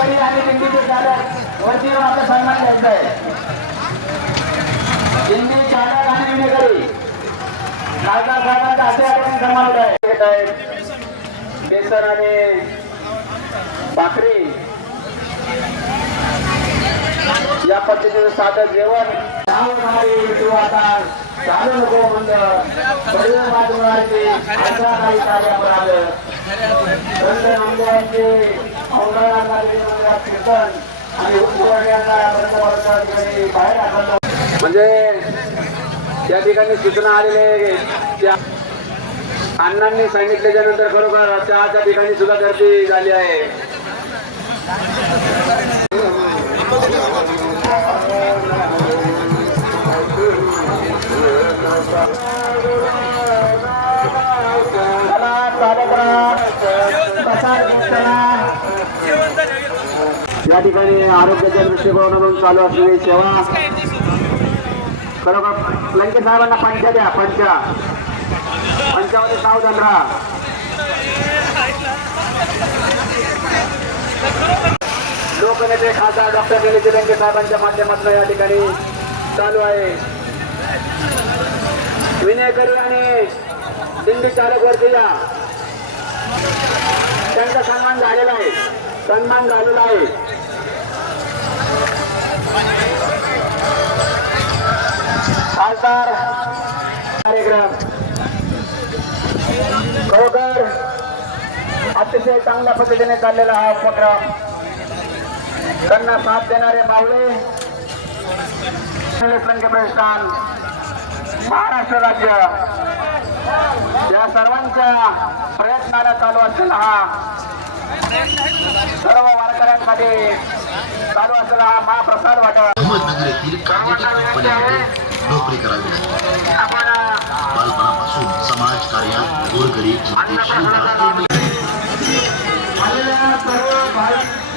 विनेकरी आणि दिंडीचे चालक वरती आपला सन्मान घ्यायचा आहे. दिंडी चालक आणि विनेकरी खासदार साहेबांचा हाती आपण सन्मान घेत आहेत. बेसन आणि भाकरी. या पद्धतीचं साधं जेवण. आता चालू नको काही कार्य आपण आलं म्हणजे त्या ठिकाणी सूचना आलेले त्या अण्णांनी सांगितल्याच्या नंतर खरोखर त्या ठिकाणी सुद्धा गर्दी झाली आहे. चला चालत राहा प्रसाद घेत चला या ठिकाणी आरोग्याच्या दृष्टिकोनातून चालू असलेली सेवा. खरोखर लंके साहेबांना पंचा द्या पंचा. पंचामध्ये सावधान राहा लोकनेते खासदार डॉक्टर निलेश लंके साहेबांच्या माध्यमातून या ठिकाणी चालू आहे. विनयकरी आणि दिंडी चालक वरती या. त्यांचा सन्मान झालेला आहे. सन्मान झालेला आहे. खासदार कार्यक्रम. खरोखर अतिशय चांगल्या पद्धतीने चाललेला हा उपक्रम. त्यांना साथ देणारे मावळे प्रतिष्ठान महाराष्ट्र राज्य. या सर्वांच्या प्रयत्नाला चालू असलेला हा सर्व वारकऱ्यांमध्ये चालू असलेला महाप्रसाद वाटप. अहमदनगर येथील कागदी कंपनीमध्ये नोकरी करावी बालपणापासून समाज कार्यात गोरगरीब जनतेची आलेल्या सर्व भाविक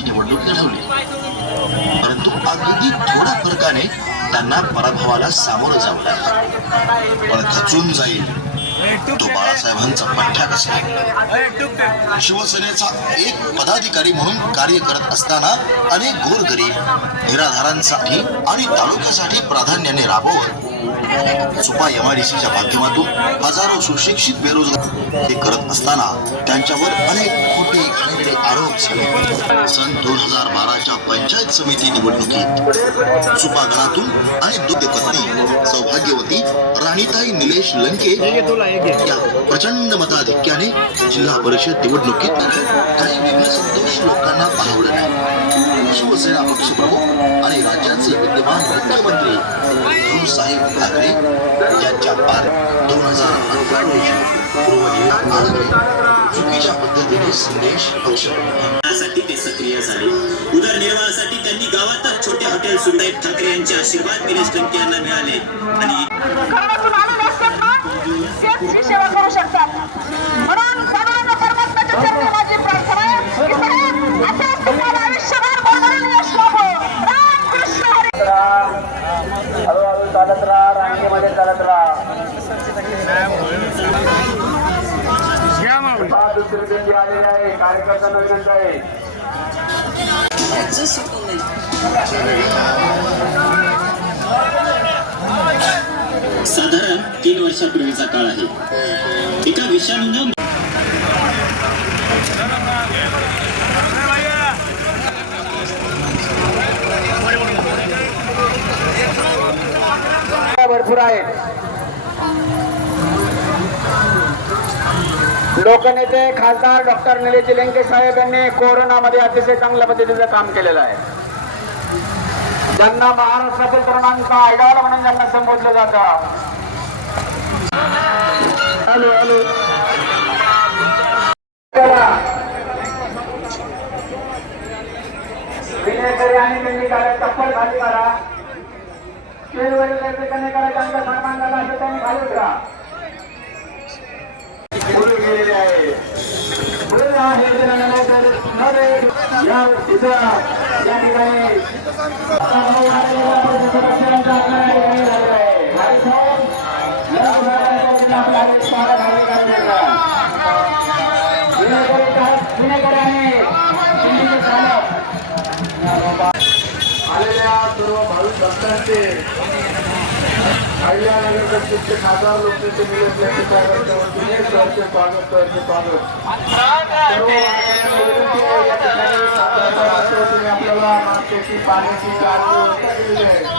निवडणूक लढवली परंतु अगदी थोड्या फरकाने त्यांना पराभवाला सामोरं जावं लागलं. पण खचून जाईल. तो बाळासाहेबांचा पठ्ठा कसला शिवसेनेचा एक पदाधिकारी म्हणून कार्य करत असताना अनेक गोरगरीब निराधारांसाठी आणि तालुक्यासाठी प्राधान्याने राबवत सुपा एमआयडीसीच्या माध्यमातून हजारो सुशिक्षित बेरोजगार ते करत असताना त्यांच्यावर अनेक खोटे घाणेरडे आरोप झाले. सन दोन हजार बाराच्या पंचायत समिती निवडणुकीत सुपागणातून आणि दुग्धपत्नी सौभाग्यवती राणीताई निलेश लंके या प्रचंड मताधिक्याने जिल्हा परिषद निवडणुकीत काही विघ्न संतोष लोकांना पाहवलं नाही. शिवसेना पक्षप्रमुख आणि राज्याचे विद्यमान मुख्यमंत्री उद्धव साहेब ठाकरे यांच्या पार दोन हजार अकरा रोजी पूर्वनियोजित आलेले चुकीच्या पद्धतीने संदेश ते सक्रिय झाले. उदरनिर्वाहासाठी त्यांनी गावातच छोटे हॉटेल सुरू आहेत ठाकरे यांचे आशीर्वाद निलेश लंके यांना मिळाले. आणि सेवा करू शकतात. म्हणून आलेली आहे कार्यकर्त्यांना विनंती आहे. साधारण तीन वर्षापूर्वीचा काळ आहे. एका विषाणूनं भरपूर आहेत लोकनेते खासदार डॉक्टर निलेश लंके साहेब यांनी कोरोनामध्ये अतिशय चांगल्या पद्धतीचं काम केलेलं आहे. ज्यांना महाराष्ट्रातील तरुणांचा आयडॉल म्हणून ज्यांना संबोधलं जातं. Hello hello. आणि त्यांनी खाली करा असं त्यांनी खाली उतरा. मुलं गेलेले आहे मुलं आहे या ठिकाणी आलेल्या सर्व भाविक भक्तांचे अहिल्यानगर कक्षेचे खासदार लोकनेते निलेश लंके साहेबांच्या वतीने सरचे स्वागत सरचे स्वागत सर्व आपल्याला नाश्त्याची पाण्याची व्यवस्था केलेली आहे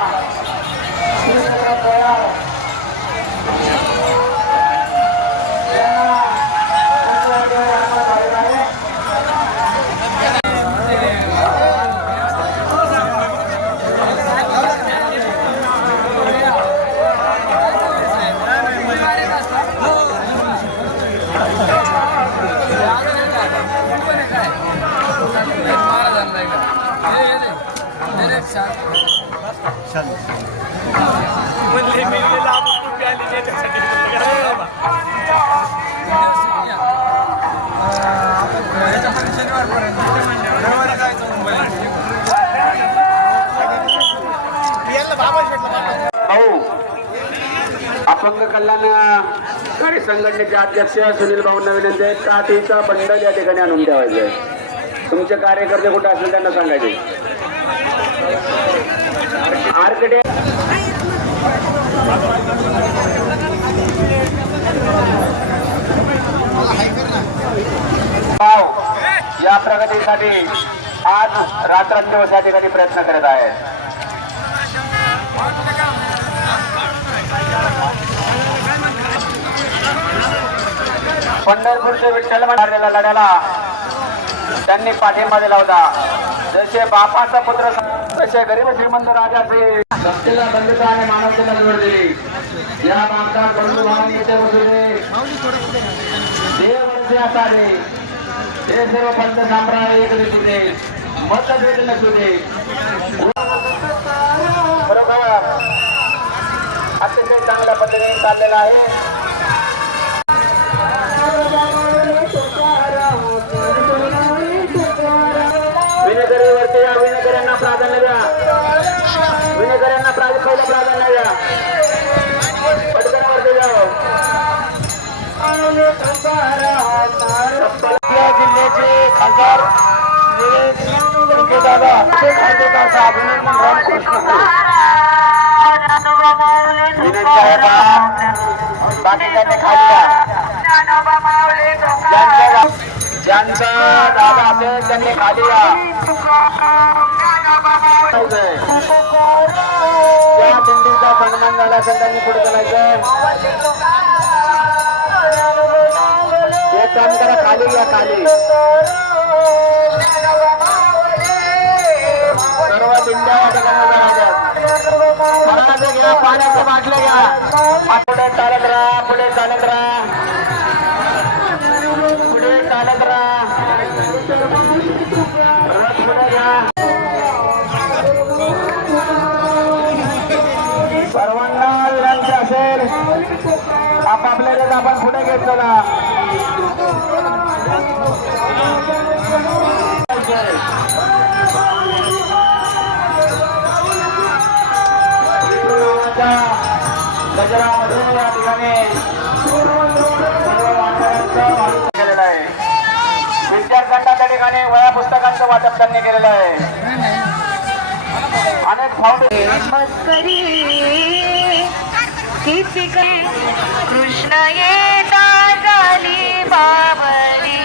अपंग कल्याण कार्य संघटनेचे अध्यक्ष सुनील भाऊंना विनंती आहे काठीचा बंडल या ठिकाणी आणून द्यावायचं आहे तुमचे कार्यकर्ते कुठे असतील त्यांना सांगायचे. आर्किटेक्ट या प्रगतीसाठी आज रात्रंदिवस या ठिकाणी प्रयत्न करत आहेत. पंढरपूरचे विठ्ठल मारलेल्या लढ्याला त्यांनी पाठिंबा दिला होता. जसे बापाचा पुत्र तसे गरीब श्रीमंत राजाचे. सत्तेला बंधुता आणि मानवतेला जोड दिली. या मागतात बंधू भावांनी इथे बसवले देव वरचे असावे हे सर्व पंत साम्राज्य एक दिसू दे मतभेद नसू दे. बरोबर. अतिशय चांगल्या पद्धतीने चाललेला आहे. पहिलं प्राधान्य द्या. पटकनावरती जाओ या जिल्ह्याचे खासदार दादा खासदार बाकीच्यांनी खाली ज्यांचा दादा असेल त्यांनी खाली या. या दिंडीचा सन्मान झाला असेल त्यांनी पुढे चालायचं एक काम करा खाली या खाली सर्व दिंड्या या ठिकाणी घ्या पाण्याच्या बाटल्या घ्या पुढे चालत राहा पुढे चालत राहा सर्वांना आपण पुढे घेत चला. या ठिकाणी केलेलं आहे. विद्यार्थ्यांना त्या ठिकाणी वया पुस्तकांचं वाटप त्यांनी केलेलं आहे. अनेक फाउंडेशन मस्करी कृष्ण येता झाली बाबरी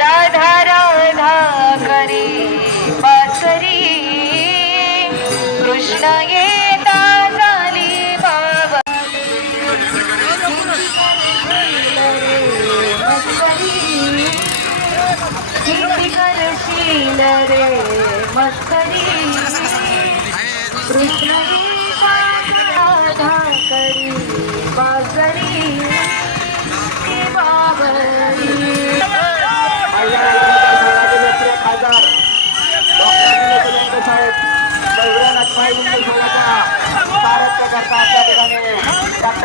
राधा राधा करी पासरी कृष्ण येता झाली बाबरी किती करशील रे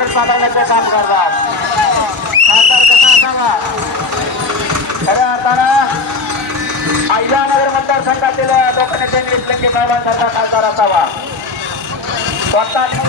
डॉक्टर साधण्याचं काम करतात खासदार कसा असावा? खऱ्या अर्थानं अहिल्यानगर मतदारसंघातील लोकनेते निलेश लंके साहेबांसारखा खासदार असावा. स्वतः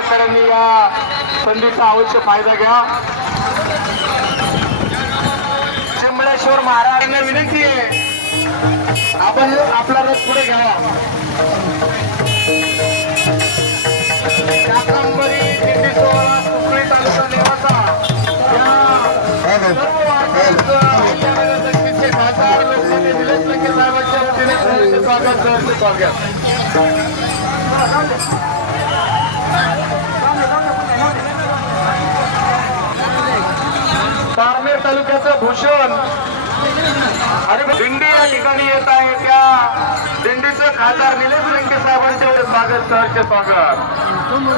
वारकऱ्यांनी या संधीचा अवश्य फायदा घ्या. चिमळेश्वर महाराजांना विनंती आहे. आपण आपला रथ पुढे घ्यावा. शाकंबरी दिंडी सोहळा सुकळी तालुका नेवासा. खासदार लोकनेते निलेश साहेबांच्या वतीने स्वागत स्वागत. पारनेर तालुक्याचं भूषण. आणि दिंडी या ठिकाणी येत आहे त्या दिंडीचं खासदार निलेश लंके साहेबांचे स्वागत सहर्ष स्वागत.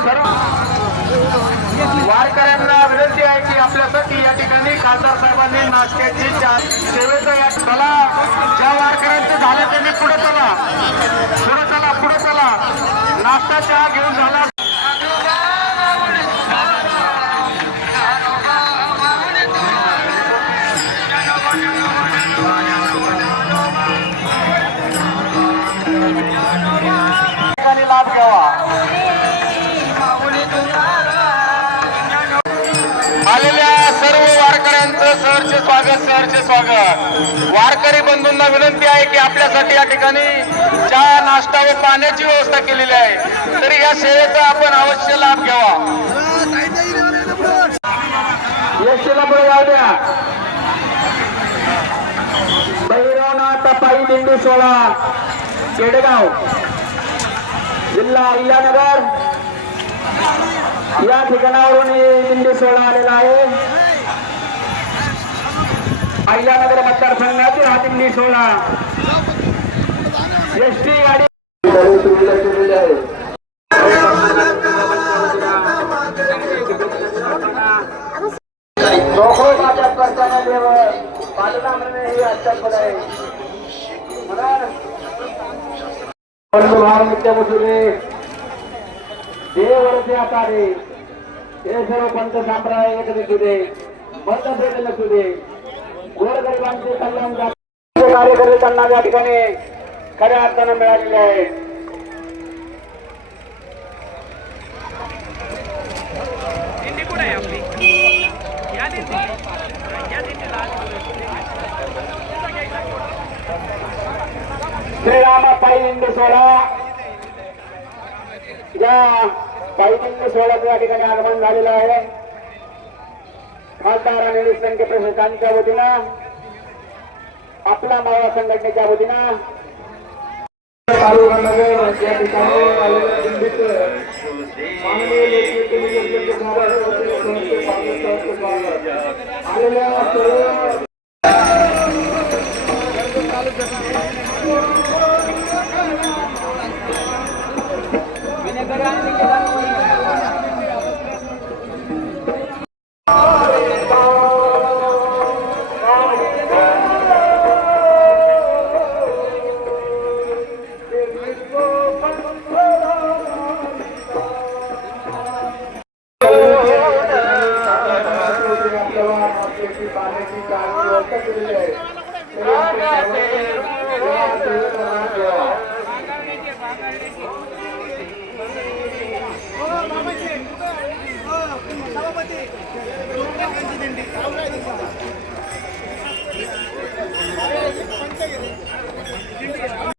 सर्व वारकऱ्यांना विनंती आहे की आपल्यासाठी या ठिकाणी खासदार साहेबांनी नाश्त्याची चा- सेवेचं या चला ज्या वारकऱ्यांचं झालं त्यांनी पुढे चला. पुढे चला पुढे चला. नाश्ता चहा घेऊन झाला सहर्ष स्वागत. वारकरी बंधूंना विनंती आहे की आपल्यासाठी या ठिकाणी चहा नाश्ता व पाण्याची व्यवस्था केलेली आहे. तरी या सेवेचा आपण अवश्य लाभ घ्यावा. द्या. भैरवनाथ पायी दिंडू सोळा केडगाव जिल्हा अहिल्यानगर. या ठिकाणावरून ही दिंडी सोहळा आलेला आहे. अहिल्यानगर मतदारसंघातील हा दिंडी सोहळा एस टी गाडी दोघो माझ्या देवरचे रे हे सर्व पंत संप्रदाय लक्ष दे पंत भेटेल असू दे गोरगरिबांचे कल्याण कार्यकर्ते त्यांना या ठिकाणी खऱ्या अर्थानं मिळालेले आहेत. श्रीराम पायी सोहळा या पायी सोहळ्याचं या ठिकाणी आगमन झालेलं आहे. खासदार आणि संख्य प्रशासकांच्या वतीनं आपला मावळा संघटनेच्या वतीनं. तालुकानगर या ठिकाणी आलेल्या सर्व